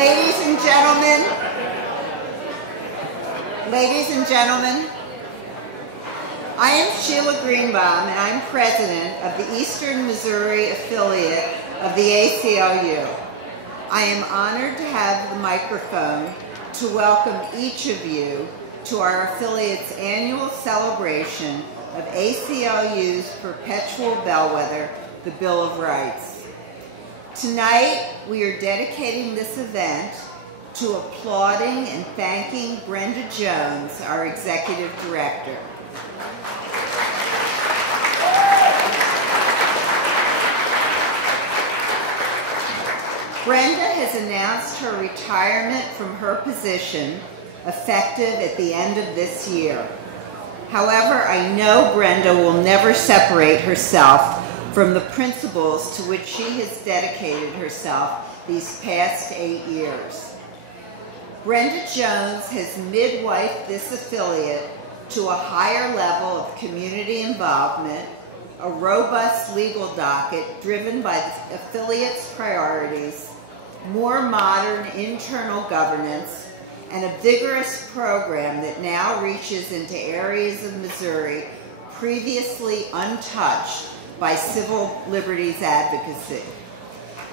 Ladies and gentlemen, I am Sheila Greenbaum, and I'm president of the Eastern Missouri affiliate of the ACLU. I am honored to have the microphone to welcome each of you to our affiliate's annual celebration of ACLU's perpetual bellwether, the Bill of Rights. Tonight, we are dedicating this event to applauding and thanking Brenda Jones, our executive director. Brenda has announced her retirement from her position effective at the end of this year. However, I know Brenda will never separate herself from the principles to which she has dedicated herself these past 8 years. Brenda Jones has midwifed this affiliate to a higher level of community involvement, a robust legal docket driven by the affiliate's priorities, more modern internal governance, and a vigorous program that now reaches into areas of Missouri previously untouched by civil liberties advocacy.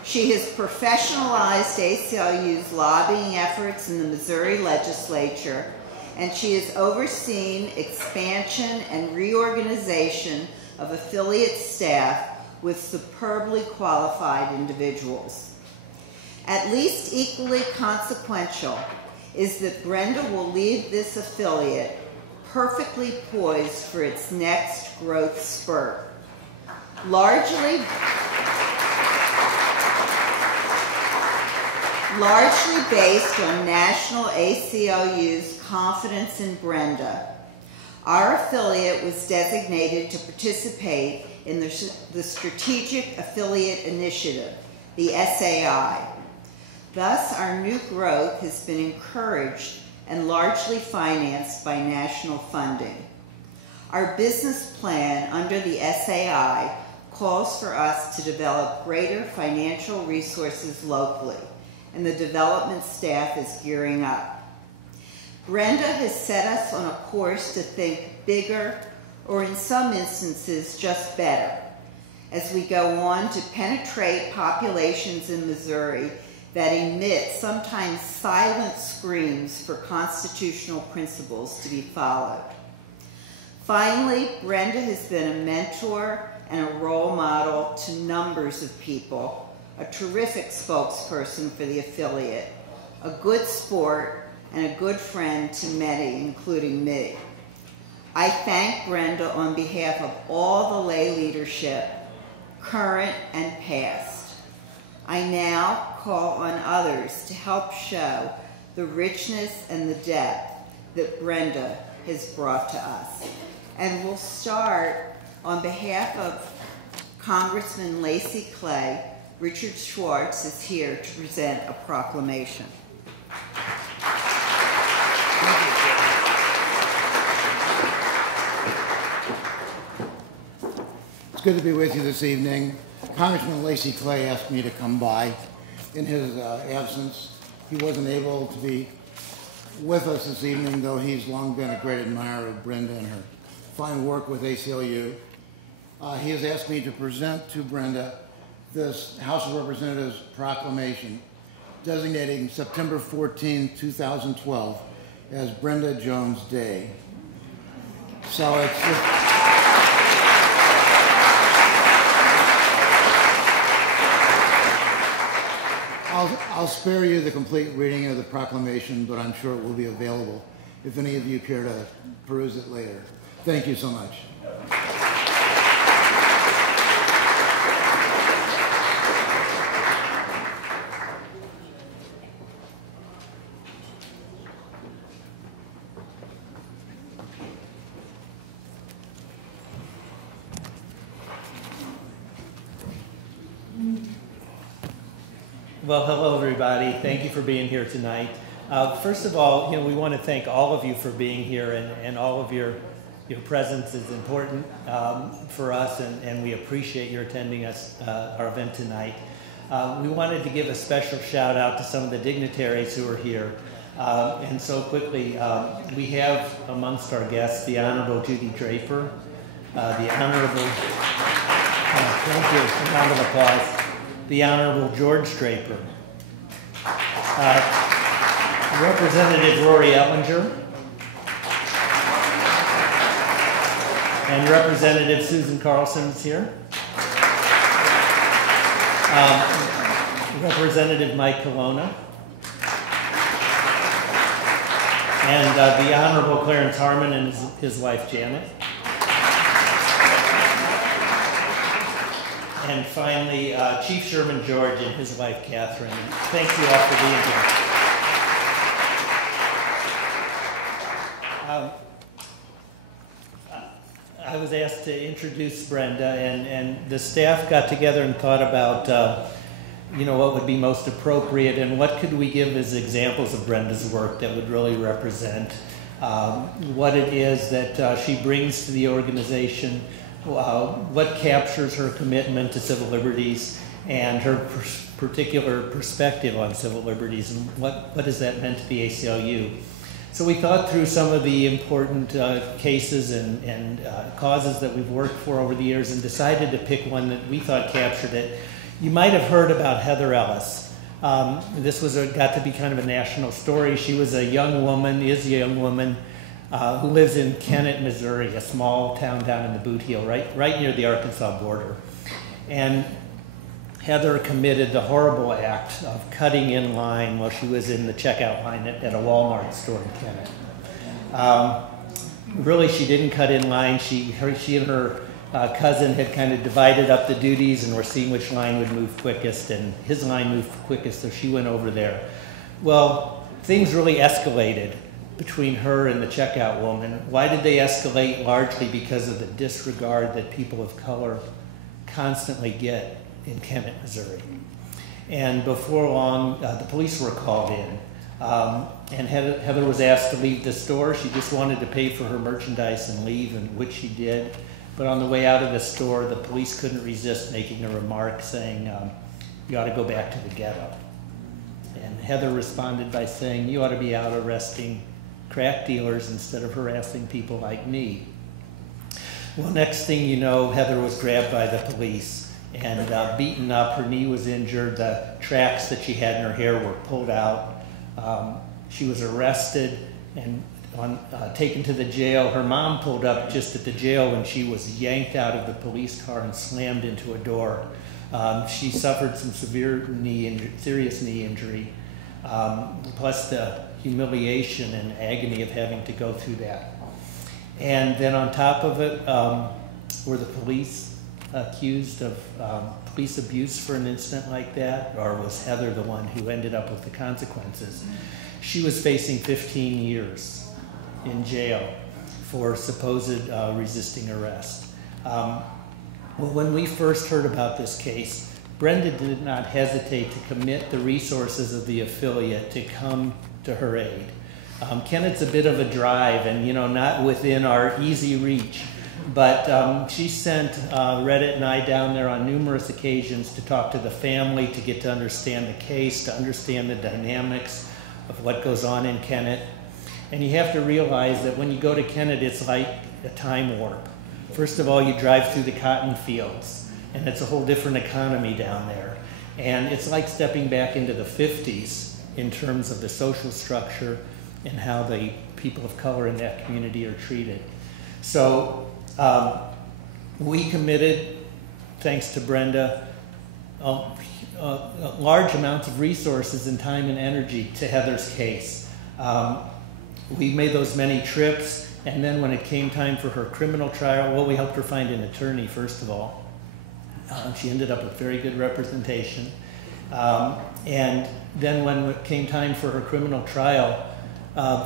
She has professionalized ACLU's lobbying efforts in the Missouri legislature, and she has overseen expansion and reorganization of affiliate staff with superbly qualified individuals. At least equally consequential is that Brenda will leave this affiliate perfectly poised for its next growth spurt. Largely based on National ACLU's confidence in Brenda, our affiliate was designated to participate in the Strategic Affiliate Initiative, the SAI. Thus, our new growth has been encouraged and largely financed by national funding. Our business plan under the SAI calls for us to develop greater financial resources locally, and the development staff is gearing up. Brenda has set us on a course to think bigger, or in some instances, just better, as we go on to penetrate populations in Missouri that emit sometimes silent screams for constitutional principles to be followed. Finally, Brenda has been a mentor and a role model to numbers of people, a terrific spokesperson for the affiliate, a good sport, and a good friend to many, including me. I thank Brenda on behalf of all the lay leadership, current and past. I now call on others to help show the richness and the depth that Brenda has brought to us. And we'll start on behalf of Congressman Lacey Clay. Richard Schwartz is here to present a proclamation. It's good to be with you this evening. Congressman Lacey Clay asked me to come by in his absence. He wasn't able to be with us this evening, though he's long been a great admirer of Brenda and her fine work with ACLU. He has asked me to present to Brenda this House of Representatives proclamation designating September 14, 2012 as Brenda Jones Day. So it's I'll spare you the complete reading of the proclamation, but I'm sure it will be available if any of you care to peruse it later. Thank you so much. Well, hello everybody. Thank you for being here tonight. First of all, we want to thank all of you for being here, and all of your presence is important for us, and we appreciate your attending our event tonight. we wanted to give a special shout out to some of the dignitaries who are here. And so quickly, we have amongst our guests the Honorable Judy Draper, the Honorable, thank you, a round of applause, the Honorable George Draper, Representative Rory Ellinger, and Representative Susan Carlson is here. Representative Mike Colonna. And the Honorable Clarence Harmon and his wife Janet. And finally, Chief Sherman George and his wife Catherine. Thank you all for being here. I was asked to introduce Brenda, and the staff got together and thought about what would be most appropriate and what could we give as examples of Brenda's work that would really represent what it is that she brings to the organization, what captures her commitment to civil liberties and her particular perspective on civil liberties, and what has that meant to the ACLU. So we thought through some of the important cases and causes that we've worked for over the years and decided to pick one that we thought captured it. You might have heard about Heather Ellis. This got to be kind of a national story. She was a young woman, is a young woman, who lives in Kennett, Missouri, a small town down in the Boot Heel, right near the Arkansas border. And Heather committed the horrible act of cutting in line while she was in the checkout line at a Walmart store in Kennett. Really, she didn't cut in line. She and her cousin had kind of divided up the duties and were seeing which line would move quickest, and his line moved quickest, so she went over there. Well, things really escalated between her and the checkout woman. Why did they escalate? Largely because of the disregard that people of color constantly get in Kennett, Missouri. And before long, the police were called in. And Heather was asked to leave the store. She just wanted to pay for her merchandise and leave, and which she did. But on the way out of the store, the police couldn't resist making a remark saying, you ought to go back to the ghetto. And Heather responded by saying, you ought to be out arresting crack dealers instead of harassing people like me. Well, next thing you know, Heather was grabbed by the police and beaten up. Her knee was injured. The tracks that she had in her hair were pulled out. She was arrested and taken to the jail. Her mom pulled up just at the jail when she was yanked out of the police car and slammed into a door. She suffered some serious knee injury, plus the humiliation and agony of having to go through that. And then on top of it, were the police accused of police abuse for an incident like that, or was Heather the one who ended up with the consequences? She was facing 15 years in jail for supposed resisting arrest. Well, when we first heard about this case, Brenda did not hesitate to commit the resources of the affiliate to come to her aid. Kennett's a bit of a drive and, not within our easy reach, but she sent Reddit and I down there on numerous occasions to talk to the family, to get to understand the case, to understand the dynamics of what goes on in Kennett. And you have to realize that when you go to Kennett, it's like a time warp. First of all, you drive through the cotton fields, and it's a whole different economy down there. And it's like stepping back into the 50s in terms of the social structure and how the people of color in that community are treated. So we committed, thanks to Brenda, large amounts of resources and time and energy to Heather's case. We made those many trips, and then when it came time for her criminal trial, well, we helped her find an attorney, first of all. She ended up with very good representation. And then when it came time for her criminal trial,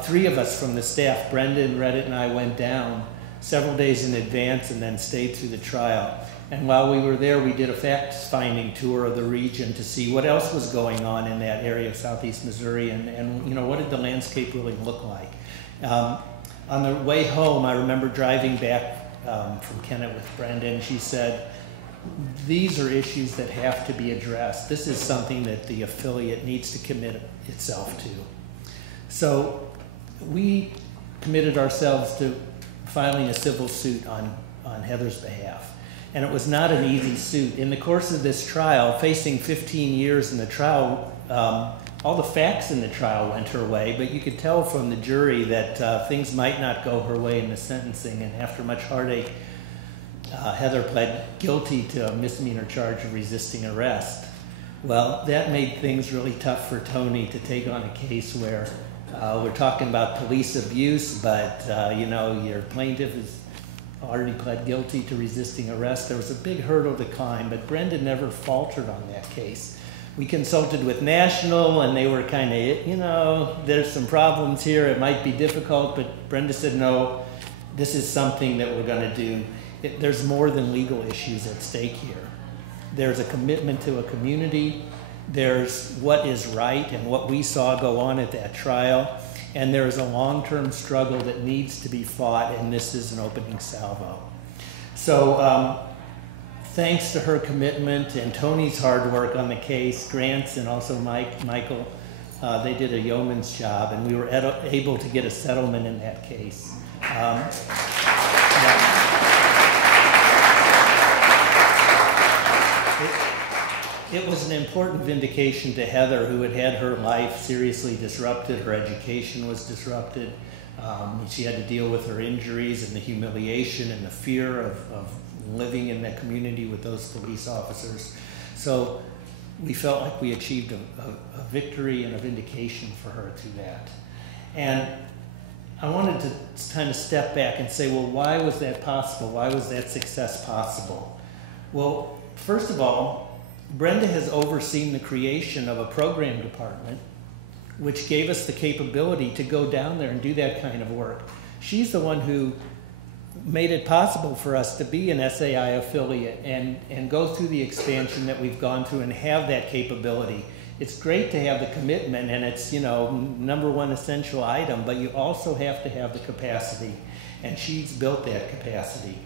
3 of us from the staff, Brenda and Reddit and I, went down several days in advance and then stayed through the trial. And while we were there, we did a fact-finding tour of the region to see what else was going on in that area of southeast Missouri and what did the landscape really look like. On the way home, I remember driving back from Kennett with Brenda, and she said, these are issues that have to be addressed. This is something that the affiliate needs to commit itself to. So we committed ourselves to filing a civil suit on Heather's behalf. And it was not an easy suit. In the course of this trial, facing 15 years in the trial, all the facts in the trial went her way, but you could tell from the jury that things might not go her way in the sentencing, and after much heartache, Heather pled guilty to a misdemeanor charge of resisting arrest. Well, that made things really tough for Tony to take on a case where we're talking about police abuse, but you know, your plaintiff has already pled guilty to resisting arrest. There was a big hurdle to climb, but Brenda never faltered on that case. We consulted with National, and they were kind of, you know, there's some problems here, it might be difficult, but Brenda said, no, this is something that we're going to do. There's more than legal issues at stake here. There's a commitment to a community, there's what is right and what we saw go on at that trial, and there's a long-term struggle that needs to be fought, and this is an opening salvo. So thanks to her commitment and Tony's hard work on the case, Grant's and also Michael, they did a yeoman's job, and we were able to get a settlement in that case. It was an important vindication to Heather, who had had her life seriously disrupted. Her education was disrupted. She had to deal with her injuries and the humiliation and the fear of living in that community with those police officers. So we felt like we achieved a victory and a vindication for her through that. And I wanted to kind of step back and say, well, why was that possible? Why was that success possible? Well, first of all, Brenda has overseen the creation of a program department which gave us the capability to go down there and do that kind of work. She's the one who made it possible for us to be an SAI affiliate and go through the expansion that we've gone through and have that capability. It's great to have the commitment, and it's, you know, #1 essential item, but you also have to have the capacity, and she's built that capacity.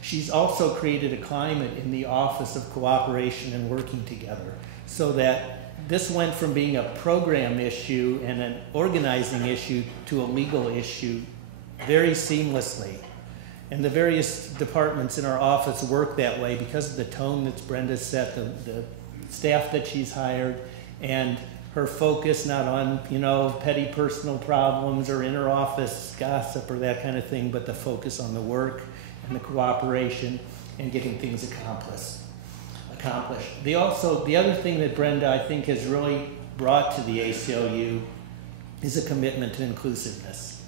She's also created a climate in the Office of Cooperation and Working Together, so that this went from being a program issue and an organizing issue to a legal issue very seamlessly. And the various departments in our office work that way because of the tone that Brenda set, the staff that she's hired, and her focus not on, you know, petty personal problems or inter-office gossip or that kind of thing, but the focus on the work and the cooperation and getting things accomplished. The other thing that Brenda, I think, has really brought to the ACLU is a commitment to inclusiveness.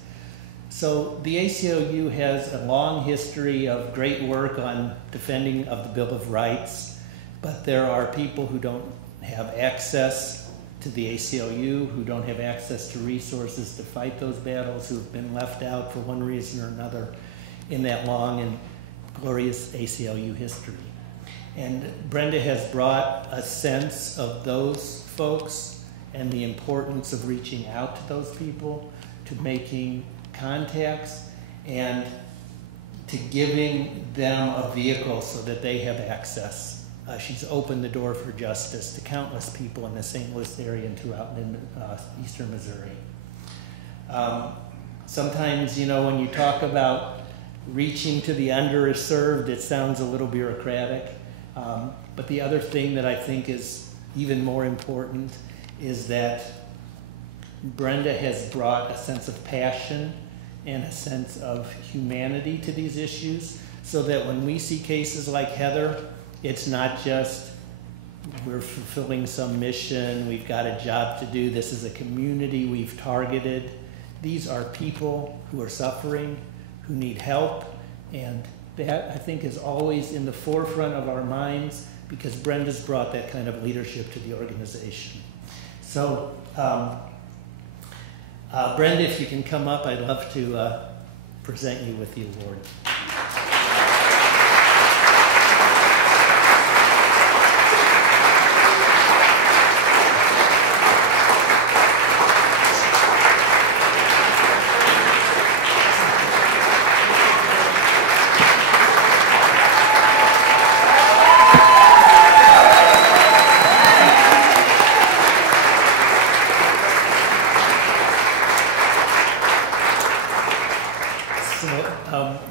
So the ACLU has a long history of great work on defending of the Bill of Rights, but there are people who don't have access to the ACLU, who don't have access to resources to fight those battles, who have been left out for one reason or another in that long and glorious ACLU history. And Brenda has brought a sense of those folks and the importance of reaching out to those people, to making contacts, and to giving them a vehicle so that they have access. She's opened the door for justice to countless people in the St. Louis area and throughout Eastern Missouri. Sometimes, you know, when you talk about reaching to the underserved, it sounds a little bureaucratic. But the other thing that I think is even more important is that Brenda has brought a sense of passion and a sense of humanity to these issues, so that when we see cases like Heather, it's not just we're fulfilling some mission, we've got a job to do, this is a community we've targeted. These are people who are suffering, who need help, and that, I think, is always in the forefront of our minds because Brenda's brought that kind of leadership to the organization. So, Brenda, if you can come up, I'd love to present you with the award.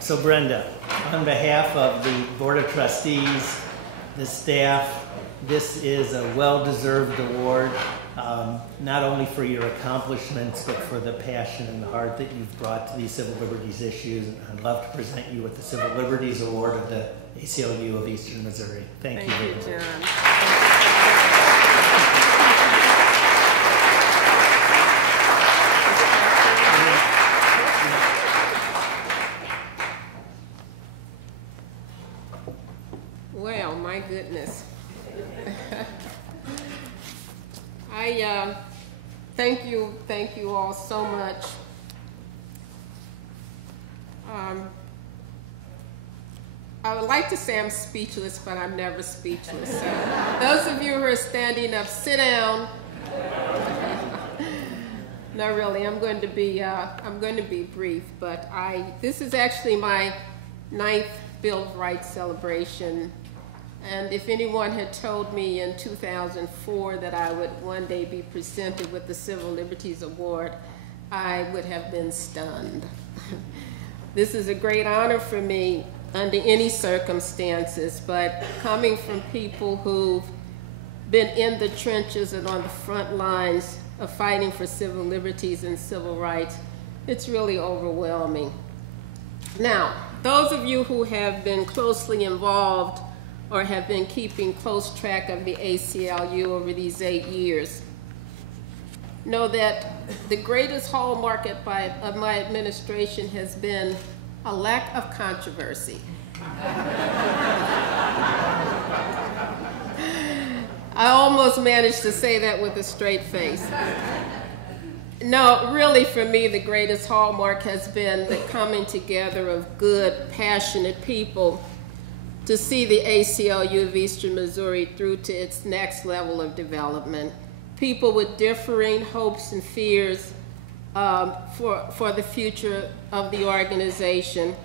So Brenda, on behalf of the Board of Trustees, the staff, this is a well-deserved award, not only for your accomplishments, but for the passion and the heart that you've brought to these civil liberties issues. And I'd love to present you with the Civil Liberties Award of the ACLU of Eastern Missouri. Thank you. Thank you, John. Well, my goodness. I thank you all so much. I would like to say I'm speechless, but I'm never speechless. So those of you who are standing up, sit down. No, really, I'm going to be brief, but this is actually my 9th Bill of Rights celebration. And if anyone had told me in 2004 that I would one day be presented with the Civil Liberties Award, I would have been stunned. This is a great honor for me under any circumstances, but coming from people who've been in the trenches and on the front lines of fighting for civil liberties and civil rights, it's really overwhelming. Now, those of you who have been closely involved or have been keeping close track of the ACLU over these 8 years know that the greatest hallmark of my administration has been a lack of controversy. I almost managed to say that with a straight face. No, really for me, the greatest hallmark has been the coming together of good, passionate people to see the ACLU of Eastern Missouri through to its next level of development. People with differing hopes and fears for the future of the organization,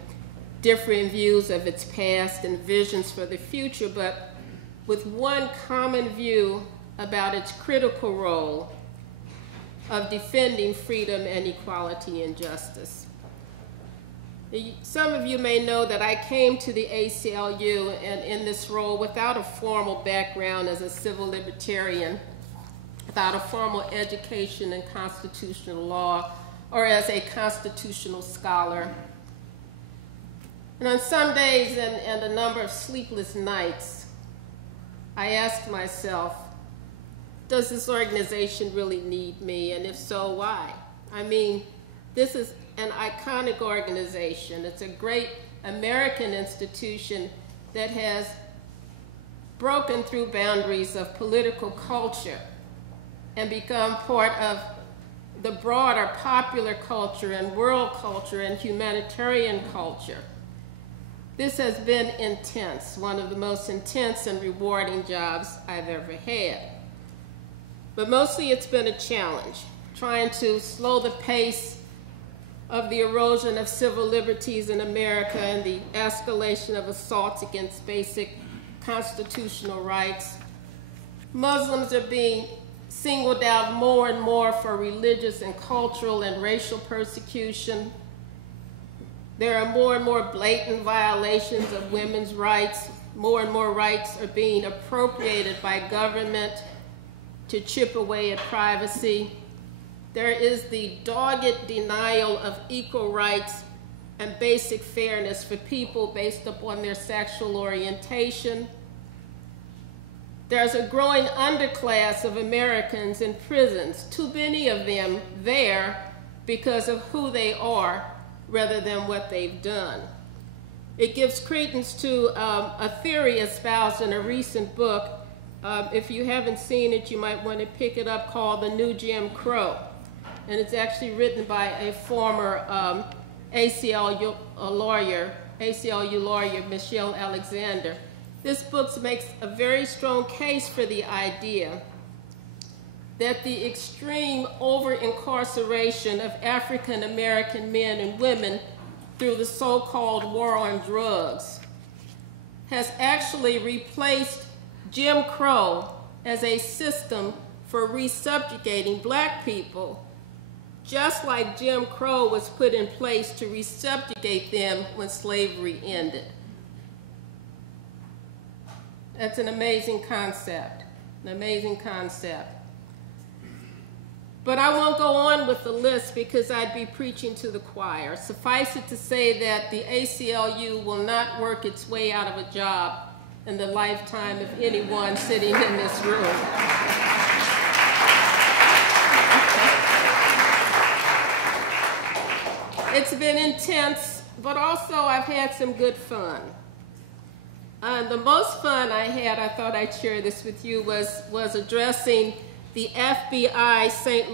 differing views of its past and visions for the future, but with one common view about its critical role of defending freedom and equality and justice. Some of you may know that I came to the ACLU and in this role without a formal background as a civil libertarian, without a formal education in constitutional law, or as a constitutional scholar. And on some days and a number of sleepless nights, I asked myself, does this organization really need me? And if so, why? I mean, this is an iconic organization. It's a great American institution that has broken through boundaries of political culture and become part of the broader popular culture and world culture and humanitarian culture. This has been intense, one of the most intense and rewarding jobs I've ever had. But mostly it's been a challenge, trying to slow the pace of the erosion of civil liberties in America and the escalation of assaults against basic constitutional rights. Muslims are being singled out more and more for religious and cultural and racial persecution. There are more and more blatant violations of women's rights. More and more rights are being appropriated by government to chip away at privacy. There is the dogged denial of equal rights and basic fairness for people based upon their sexual orientation. There's a growing underclass of Americans in prisons, too many of them there because of who they are rather than what they've done. It gives credence to a theory espoused in a recent book. If you haven't seen it, you might want to pick it up, called The New Jim Crow. And it's actually written by a former ACLU lawyer, Michelle Alexander. This book makes a very strong case for the idea that the extreme over-incarceration of African American men and women through the so-called war on drugs has actually replaced Jim Crow as a system for resubjugating black people just like Jim Crow was put in place to resubjugate them when slavery ended. That's an amazing concept, an amazing concept. But I won't go on with the list because I'd be preaching to the choir. Suffice it to say that the ACLU will not work its way out of a job in the lifetime of anyone sitting in this room. It's been intense, but also I've had some good fun. The most fun I had, I thought I'd share this with you, was addressing the FBI St.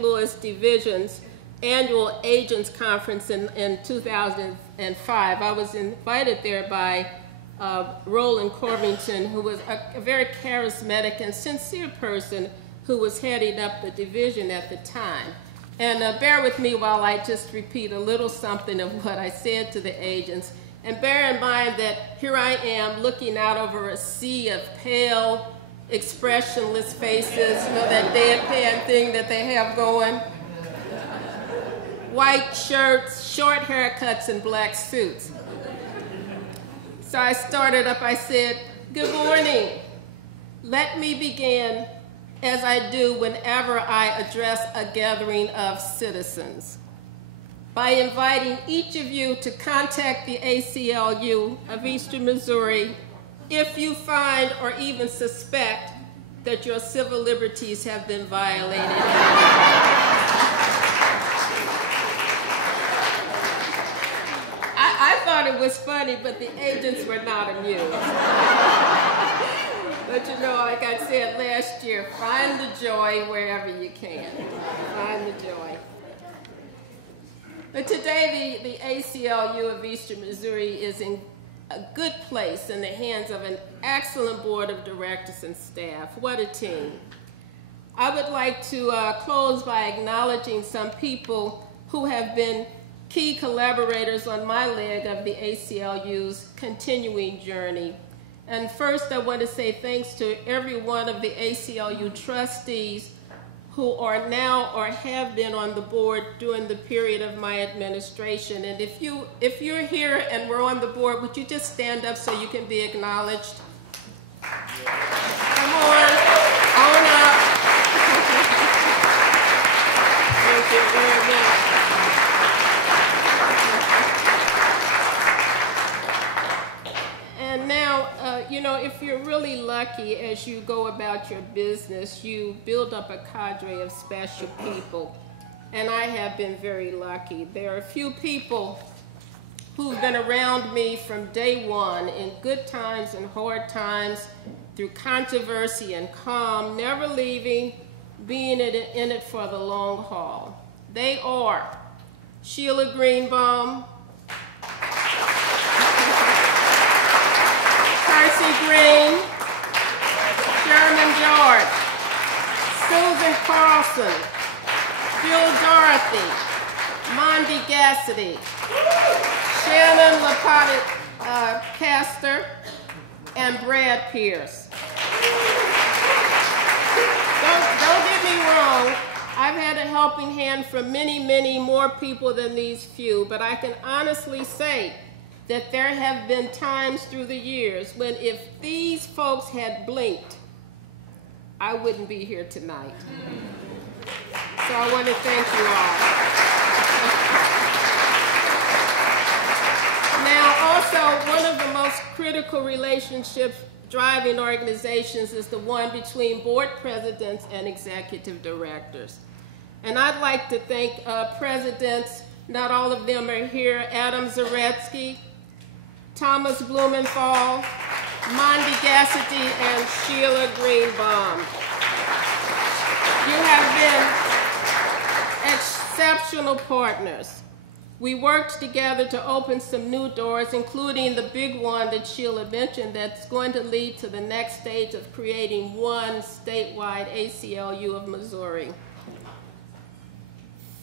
Louis Division's annual Agents Conference in 2005. I was invited there by Roland Corvington, who was a very charismatic and sincere person who was heading up the division at the time. And bear with me while I just repeat a little something of what I said to the agents. And bear in mind that here I am looking out over a sea of pale, expressionless faces, you know, that deadpan thing that they have going. White shirts, short haircuts, and black suits. So I started up, I said, "Good morning. Let me begin as I do whenever I address a gathering of citizens, by inviting each of you to contact the ACLU of Eastern Missouri if you find or even suspect that your civil liberties have been violated." I thought it was funny, but the agents were not amused. But you know, like I said last year, find the joy wherever you can. Find the joy. But today, the ACLU of Eastern Missouri is in a good place in the hands of an excellent board of directors and staff. What a team. I would like to close by acknowledging some people who have been key collaborators on my leg of the ACLU's continuing journey. And first, I want to say thanks to every one of the ACLU trustees who are now or have been on the board during the period of my administration. And if you're here and we're on the board, would you just stand up so you can be acknowledged? Come on up. Thank you very much. And now, you know, if you're really lucky as you go about your business, you build up a cadre of special people. And I have been very lucky. There are a few people who've been around me from day one in good times and hard times, through controversy and calm, never leaving, being in it for the long haul. They are Sheila Greenbaum, Percy Green, Sherman George, Susan Carlson, Bill Dorothy, Mondi Gassity, Shannon Lapata Castor, and Brad Pierce. Don't get me wrong, I've had a helping hand from many, many more people than these few, but I can honestly say that there have been times through the years when if these folks had blinked, I wouldn't be here tonight. So I want to thank you all. Now, also, one of the most critical relationships driving organizations is the one between board presidents and executive directors. And I'd like to thank presidents, not all of them are here, Adam Zaretsky, Thomas Blumenthal, Mondi Gassity, and Sheila Greenbaum. You have been exceptional partners. We worked together to open some new doors, including the big one that Sheila mentioned that's going to lead to the next stage of creating one statewide ACLU of Missouri.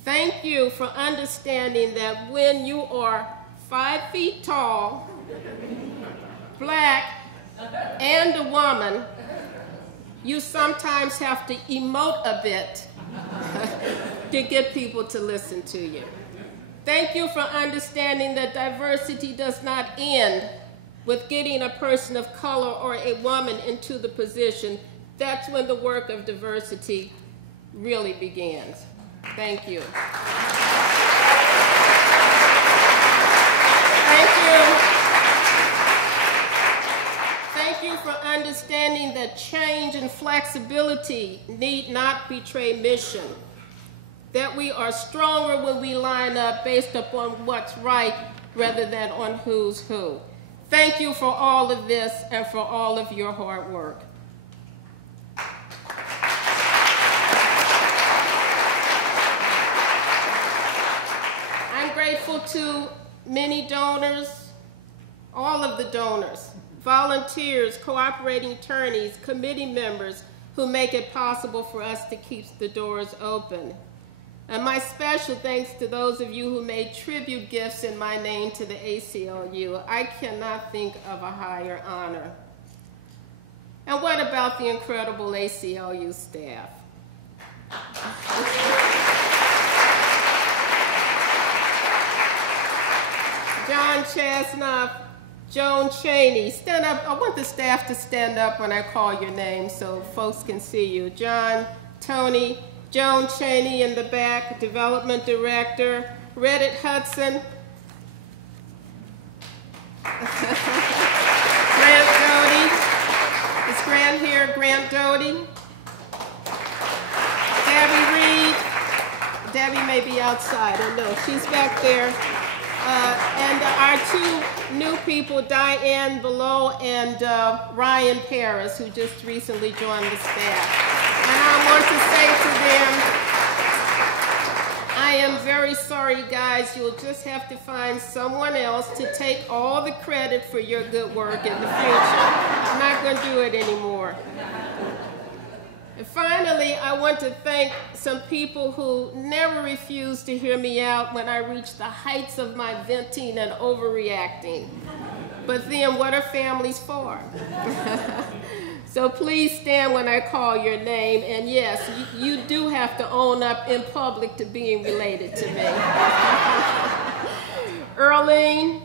Thank you for understanding that when you are 5 feet tall, black, and a woman, you sometimes have to emote a bit get people to listen to you. Thank you for understanding that diversity does not end with getting a person of color or a woman into the position. That's when the work of diversity really begins. Thank you. Thank you. Thank you for understanding that change and flexibility need not betray mission. That we are stronger when we line up based upon what's right rather than on who's who. Thank you for all of this and for all of your hard work. I'm grateful to many donors, all of the donors, volunteers, cooperating attorneys, committee members who make it possible for us to keep the doors open. And my special thanks to those of you who made tribute gifts in my name to the ACLU. I cannot think of a higher honor. And what about the incredible ACLU staff? John Chasnoff, Joan Cheney, stand up. I want the staff to stand up when I call your name so folks can see you. John, Tony, Joan Cheney in the back, Development Director, Reddit Hudson, Grant Doty, is Grant here? Grant Doty, Debbie Reed, Debbie may be outside, oh no, she's back there, and our two new people, Diane Below and Ryan Paris, who just recently joined the staff. And I want to say to them, I am very sorry, guys. You'll just have to find someone else to take all the credit for your good work in the future. I'm not going to do it anymore. And finally, I want to thank some people who never refused to hear me out when I reached the heights of my venting and overreacting. But then, what are families for? So please stand when I call your name, and yes, you do have to own up in public to being related to me. Earlene,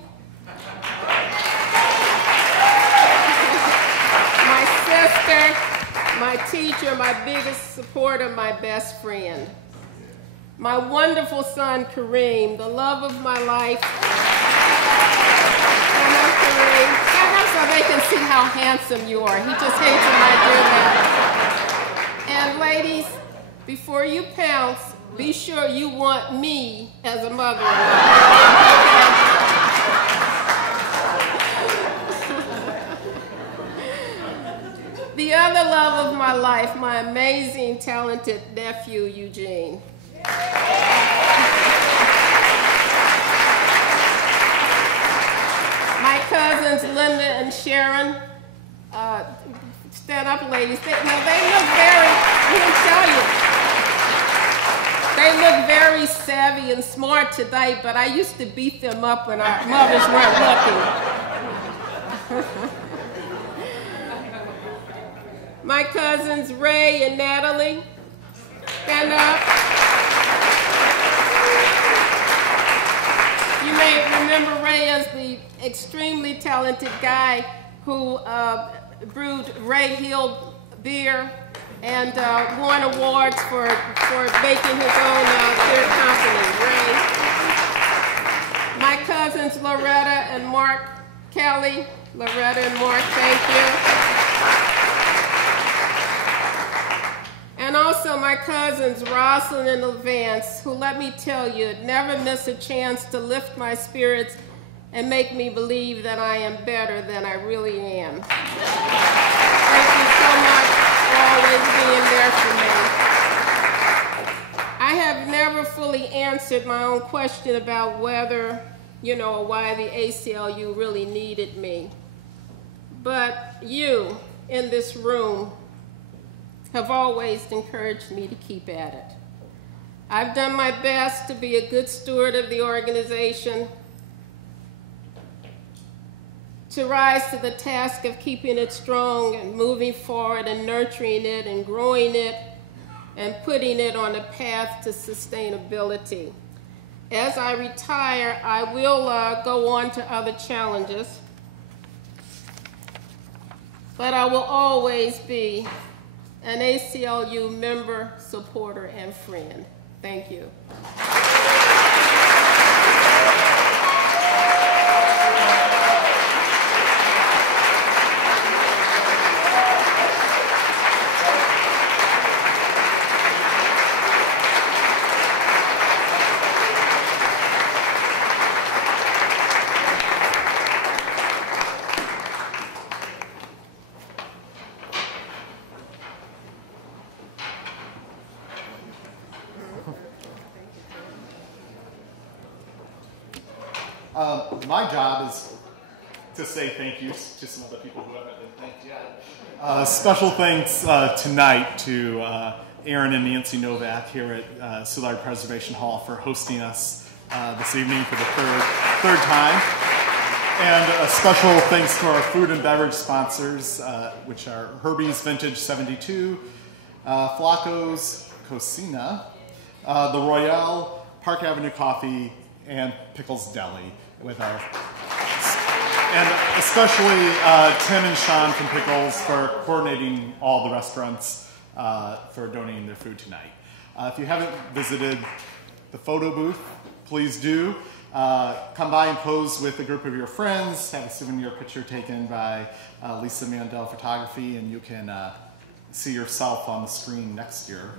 my sister, my teacher, my biggest supporter, my best friend. My wonderful son, Kareem, the love of my life. Stand up, Kareem. Stand up so they can see how handsome you are. He just hates when I do that. And ladies, before you pounce, be sure you want me as a mother-in-law. The other love of my life, my amazing, talented nephew, Eugene. My cousins, Linda and Sharon, stand up, ladies. They look very, let me tell you, they look very savvy and smart today, but I used to beat them up when our mothers weren't looking. My cousins, Ray and Natalie, stand up. You may remember Ray as the extremely talented guy who brewed Ray Hill beer and won awards for making his own beer company, Ray. My cousins, Loretta and Mark Kelly. Loretta and Mark, thank you. And also my cousins, Rosalind and Levance, who, let me tell you, never miss a chance to lift my spirits and make me believe that I am better than I really am. Thank you so much for always being there for me. I have never fully answered my own question about whether, or why the ACLU really needed me. But you, in this room, have always encouraged me to keep at it. I've done my best to be a good steward of the organization, to rise to the task of keeping it strong and moving forward and nurturing it and growing it and putting it on a path to sustainability. As I retire, I will go on to other challenges, but I will always be an ACLU member, supporter, and friend. Thank you. My job is to say thank yous to some other people who haven't been thanked yet. Special thanks tonight to Aaron and Nancy Novak here at Civil Liberties Preservation Hall for hosting us this evening for the third time. And a special thanks to our food and beverage sponsors, which are Herbie's Vintage 72, Flacco's Cocina, the Royale, Park Avenue Coffee, and Pickles Deli, with our, and especially Tim and Sean from Pickles for coordinating all the restaurants for donating their food tonight. If you haven't visited the photo booth, please do. Come by and pose with a group of your friends, have a souvenir picture taken by Lisa Mandel Photography, and you can see yourself on the screen next year,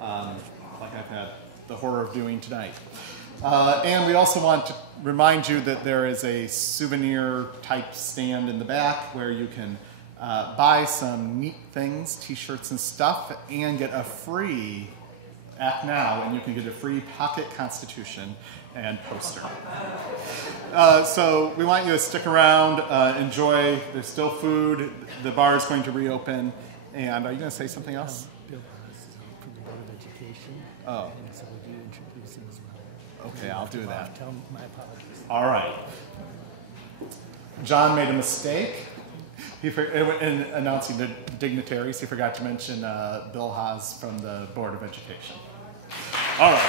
like I've had the horror of doing tonight. And we also want to remind you that there is a souvenir type stand in the back where you can buy some neat things, t-shirts and stuff, and get a free, act now, and you can get a free pocket constitution and poster. So we want you to stick around, enjoy, there's still food, the bar is going to reopen, and are you going to say something else? Bill from the Board of Education. Oh. And so would you introduce him as well? Okay, I'll do that. Tell him my apologies. All right. John made a mistake. In announcing the dignitaries, he forgot to mention Bill Haas from the Board of Education. All right.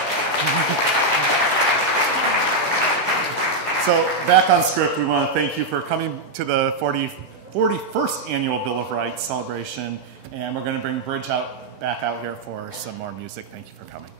So back on script, we want to thank you for coming to the 41st Annual Bill of Rights celebration, and we're going to bring Bridge back out here for some more music. Thank you for coming.